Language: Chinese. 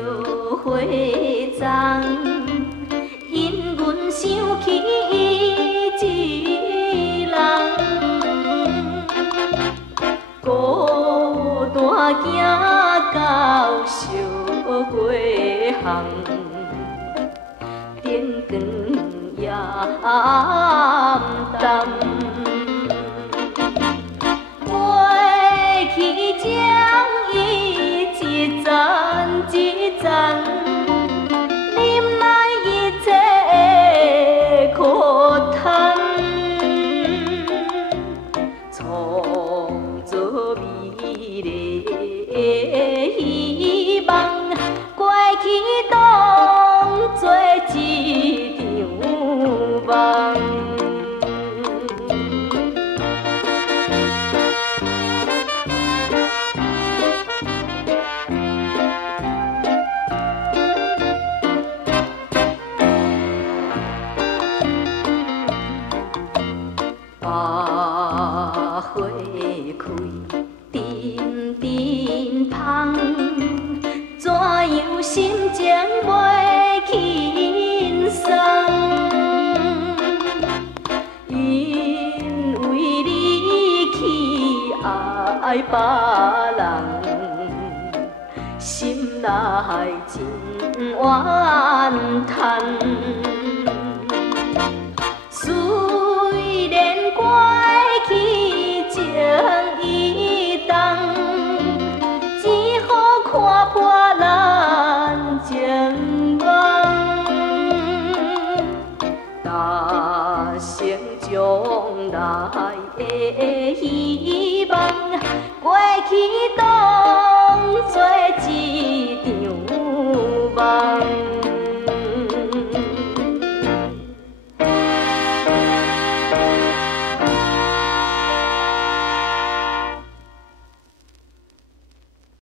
花丛，因阮想起伊一人，孤单行到小街巷，灯光也暗淡。将伊一盏一盏，饮来一切的苦叹，创造美丽的希望，过去当作一场梦。花花开，阵阵香，怎样心情袂轻松？因为你去爱别人，心内真怨叹。看破咱情梦，大声将来的希望，过去都。